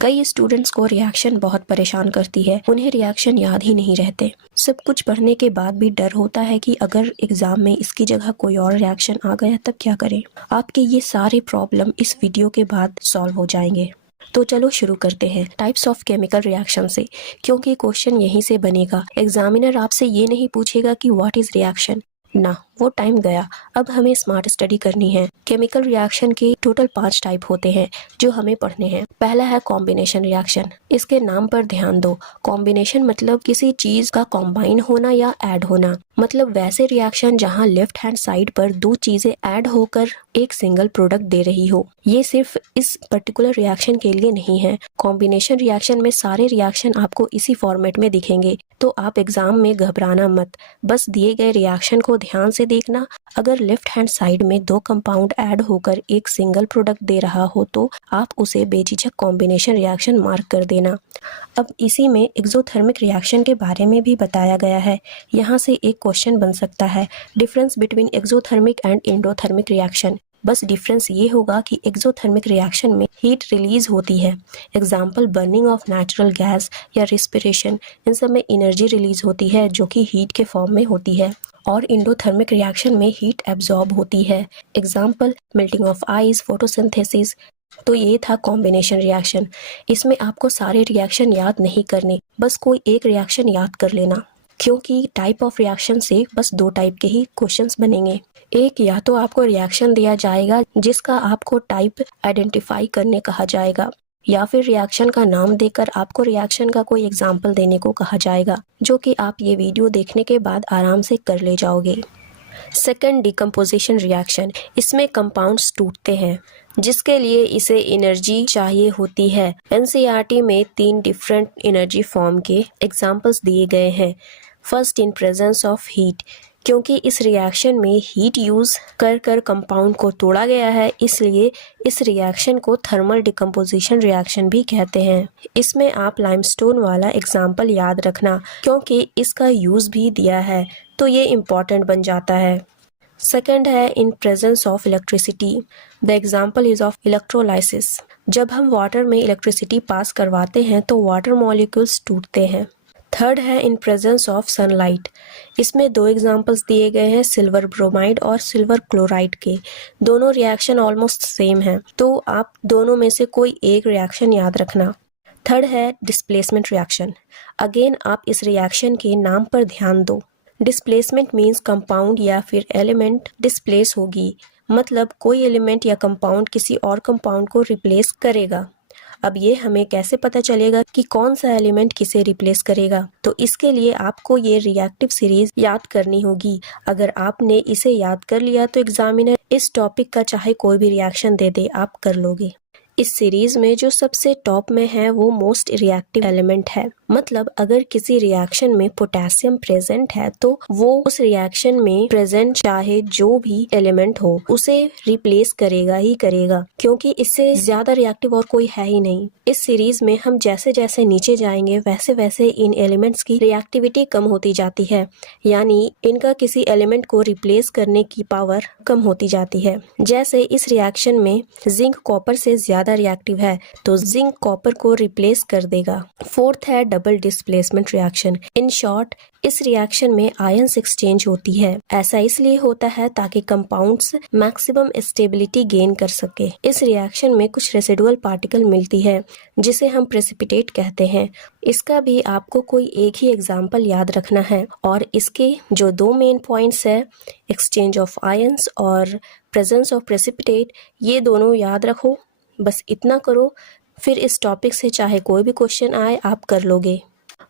कई स्टूडेंट्स को रिएक्शन बहुत परेशान करती है, उन्हें रिएक्शन याद ही नहीं रहते। सब कुछ पढ़ने के बाद भी डर होता है कि अगर एग्जाम में इसकी जगह कोई और रिएक्शन आ गया तब क्या करें। आपके ये सारे प्रॉब्लम इस वीडियो के बाद सॉल्व हो जाएंगे। तो चलो शुरू करते हैं टाइप्स ऑफ केमिकल रिएक्शन से, क्योंकि क्वेश्चन यहीं से बनेगा। एग्जामिनर आपसे ये नहीं पूछेगा कि व्हाट इज रिएक्शन, ना, वो टाइम गया। अब हमें स्मार्ट स्टडी करनी है। केमिकल रिएक्शन के टोटल 5 टाइप होते हैं जो हमें पढ़ने हैं। पहला है कॉम्बिनेशन रिएक्शन। इसके नाम पर ध्यान दो। कॉम्बिनेशन मतलब किसी चीज का कॉम्बाइन होना या ऐड होना। मतलब वैसे रिएक्शन जहां लेफ्ट हैंड साइड पर दो चीजें ऐड होकर एक सिंगल प्रोडक्ट दे रही हो। ये सिर्फ इस पर्टिकुलर रिएक्शन के लिए नहीं है। कॉम्बिनेशन रिएक्शन में सारे रिएक्शन आपको इसी फॉर्मेट में दिखेंगे, तो आप एग्जाम में घबराना मत। बस दिए गए रिएक्शन को ध्यान से देखना। अगर लेफ्ट हैंड साइड में दो कंपाउंड ऐड होकर एक सिंगल प्रोडक्ट दे रहा हो तो आप उसे बेझिझक कॉम्बिनेशन रिएक्शन मार्क कर देना। अब इसी में एक्सोथर्मिक रिएक्शन के बारे में भी बताया गया है। यहाँ से एक क्वेश्चन बन सकता है, difference between exothermic and endothermic reaction. बस डिफरेंस ये होगा कि एक्सोथर्मिक रिएक्शन में हीट रिलीज होती है। Example burning of natural gas या रिस्पिरेशन, इन सब में एनर्जी रिलीज होती है जो कि हीट के फॉर्म में होती है। और एंडोथर्मिक रिएक्शन में हीट एब्जॉर्ब होती है। Example melting of ice, photosynthesis. तो ये था कॉम्बिनेशन रिएक्शन। इसमें आपको सारे रिएक्शन याद नहीं करने, बस कोई एक रिएक्शन याद कर लेना, क्योंकि टाइप ऑफ रिएक्शन से बस 2 टाइप के ही क्वेश्चंस बनेंगे। एक, या तो आपको रिएक्शन दिया जाएगा जिसका आपको टाइप आइडेंटिफाई करने कहा जाएगा, या फिर रिएक्शन का नाम देकर आपको रिएक्शन का कोई एग्जाम्पल देने को कहा जाएगा, जो कि आप ये वीडियो देखने के बाद आराम से कर ले जाओगे। Second, decomposition reaction. इसमें कंपाउंड्स टूटते हैं, जिसके लिए इसे एनर्जी चाहिए होती है। एनसीईआरटी में 3 डिफरेंट एनर्जी फॉर्म के एग्जाम्पल्स दिए गए हैं। First, in presence of heat. क्योंकि इस रिएक्शन में हीट यूज कर कर कंपाउंड को तोड़ा गया है, इसलिए इस रिएक्शन को थर्मल डिकम्पोजिशन रिएक्शन भी कहते हैं। इसमें आप लाइमस्टोन वाला एग्जाम्पल याद रखना, क्योंकि इसका यूज भी दिया है, तो ये इम्पॉर्टेंट बन जाता है। सेकेंड है in presence of electricity. The example is of electrolysis. जब हम वाटर में इलेक्ट्रिसिटी पास करवाते हैं तो वाटर मॉलिक्यूल्स टूटते हैं। थर्ड है इन प्रेजेंस ऑफ सनलाइट। इसमें 2 एग्जाम्पल्स दिए गए हैं, सिल्वर ब्रोमाइड और सिल्वर क्लोराइड के। दोनों रिएक्शन ऑलमोस्ट सेम है, तो आप दोनों में से कोई एक रिएक्शन याद रखना। थर्ड है डिस्प्लेसमेंट रिएक्शन। अगेन आप इस रिएक्शन के नाम पर ध्यान दो। डिस्प्लेसमेंट मीन्स कंपाउंड या फिर एलिमेंट डिस्प्लेस होगी, मतलब कोई एलिमेंट या कंपाउंड किसी और कंपाउंड को रिप्लेस करेगा। अब ये हमें कैसे पता चलेगा कि कौन सा एलिमेंट किसे रिप्लेस करेगा? तो इसके लिए आपको ये रिएक्टिव सीरीज याद करनी होगी। अगर आपने इसे याद कर लिया तो एग्जामिनर इस टॉपिक का चाहे कोई भी रिएक्शन दे दे, आप कर लोगे। इस सीरीज में जो सबसे टॉप में है वो मोस्ट रिएक्टिव एलिमेंट है। मतलब अगर किसी रिएक्शन में पोटेशियम प्रेजेंट है तो वो उस रिएक्शन में प्रेजेंट चाहे जो भी एलिमेंट हो उसे रिप्लेस करेगा ही करेगा, क्योंकि इससे ज्यादा रिएक्टिव और कोई है ही नहीं। इस सीरीज में हम जैसे जैसे नीचे जाएंगे वैसे वैसे इन एलिमेंट्स की रिएक्टिविटी कम होती जाती है, यानी इनका किसी एलिमेंट को रिप्लेस करने की पावर कम होती जाती है। जैसे इस रिएक्शन में जिंक कॉपर से ज्यादा रिएक्टिव है तो जिंक कॉपर को रिप्लेस कर देगा। फोर्थ है double displacement reaction. In short इस रिएक्शन में आयंस एक्सचेंज होती है। ऐसा इसलिए होता है ताकि कंपाउंड्स मैक्सिमम स्टेबिलिटी गेन कर सके। इस रिएक्शन में कुछ रेसिडुअल पार्टिकल मिलती है जिसे हम प्रेसिपिटेट कहते हैं। इसका भी आपको कोई एक ही एग्जाम्पल याद रखना है, और इसके जो 2 मेन पॉइंट्स है, एक्सचेंज ऑफ आयंस और प्रेजेंस ऑफ प्रेसिपिटेट, ये दोनों याद रखो। बस इतना करो, फिर इस टॉपिक से चाहे कोई भी क्वेश्चन आए आप कर लोगे।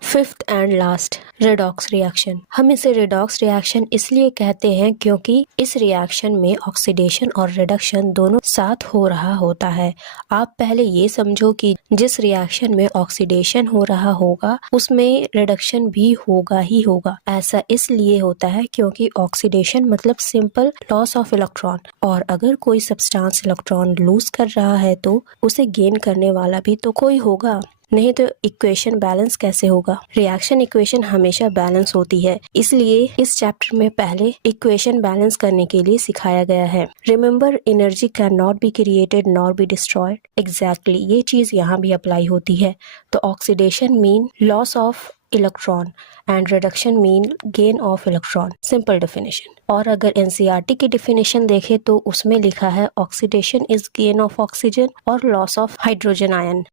Fifth and last, redox reaction. हम इसे रेडॉक्स रिएक्शन इसलिए कहते हैं क्योंकि इस रिएक्शन में ऑक्सीडेशन और रिडक्शन दोनों साथ हो रहा होता है। आप पहले ये समझो कि जिस रिएक्शन में ऑक्सीडेशन हो रहा होगा उसमें रिडक्शन भी होगा ही होगा। ऐसा इसलिए होता है क्योंकि ऑक्सीडेशन मतलब सिंपल लॉस ऑफ इलेक्ट्रॉन, और अगर कोई सब्सटेंस इलेक्ट्रॉन लूज कर रहा है तो उसे गेन करने वाला भी तो कोई होगा। नहीं तो इक्वेशन बैलेंस कैसे होगा। रिएक्शन इक्वेशन हमेशा बैलेंस होती है, इसलिए इस चैप्टर में पहले इक्वेशन बैलेंस करने के लिए सिखाया गया है। Remember, energy can not be created nor be destroyed. Exactly ये चीज यहाँ भी अप्लाई होती है। तो oxidation mean loss of electron and reduction mean gain of electron. Simple definition. और अगर एनसीईआरटी की डेफिनेशन देखें तो उसमें लिखा है oxidation is gain of oxygen और loss of hydrogen ion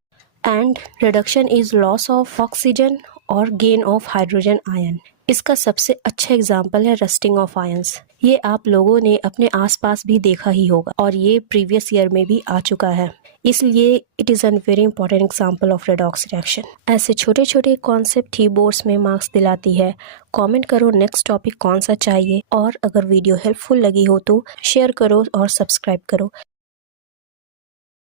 and reduction is loss of oxygen और गेन ऑफ हाइड्रोजन आयन। इसका सबसे अच्छा एग्जाम्पल है रस्टिंग ऑफ आयंस। ये आप लोगों ने अपने आसपास भी देखा ही होगा और ये प्रीवियस ईयर में भी आ चुका है, इसलिए it is an very important example of redox reaction. ऐसे छोटे छोटे कॉन्सेप्ट ही बोर्ड्स में मार्क्स दिलाती है। कमेंट करो नेक्स्ट टॉपिक कौन सा चाहिए, और अगर वीडियो हेल्पफुल लगी हो तो शेयर करो और सब्सक्राइब करो।